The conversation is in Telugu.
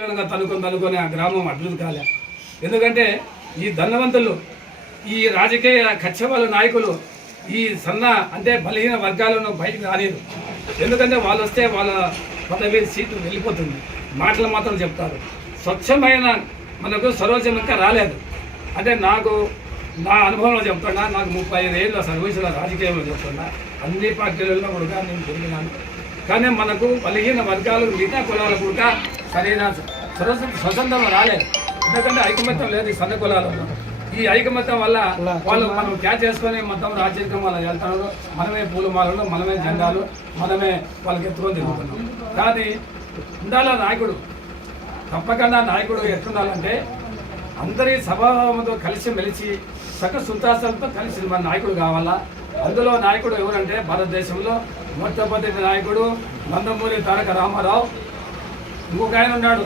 తనుకొని ఆ గ్రామం అభివృద్ధి కాలే. ఎందుకంటే ఈ ధనవంతులు, ఈ రాజకీయ కచ్చవాళ్ళ నాయకులు ఈ సన్న అంటే బలహీన వర్గాలను బయటకు రాలేదు. ఎందుకంటే వాళ్ళు వస్తే వాళ్ళ పదవి సీటు వెళ్ళిపోతుంది. మాటలు మాత్రం చెప్తారు. స్వచ్ఛమైన మనకు సరోజం ఇంకా రాలేదు. అంటే నాకు నా అనుభవంలో చెప్తున్నా, నాకు 35 ఏళ్ళ సర్వీసుల రాజకీయంలో చెప్తున్నా, అన్ని పార్టీలలో కూడా నేను తిరిగినాను. కానీ మనకు బలహీన వర్గాలు మిగతా కులాలు కూడా సరైన స్వతంత్రం రాలేదు. ఎందుకంటే ఐకమత్యం లేదు ఈ సన్న కులాలలో. ఈ ఐకమత్యం వల్ల వాళ్ళు మనం క్యాచ్ చేసుకొని మొత్తం రాజ్యాంగం వాళ్ళు వెళ్తున్నారు. మనమే పూలమాలలు, మనమే జెండాలు, మనమే వాళ్ళకి ఎత్తుకొని తిరుగుతున్నాం. కానీ ఉండాల నాయకుడు, తప్పకుండా నాయకుడు ఎట్లుండాలంటే అందరి స్వభావంతో కలిసి మెలిసి సక సుతాసంతో కలిసి మన నాయకుడు కావాలా. అందులో నాయకుడు ఎవరంటే భారతదేశంలో మొట్టమొదటి నాయకుడు నందమూరి తారక రామారావు. ఇంకొక ఆయన ఉన్నాడు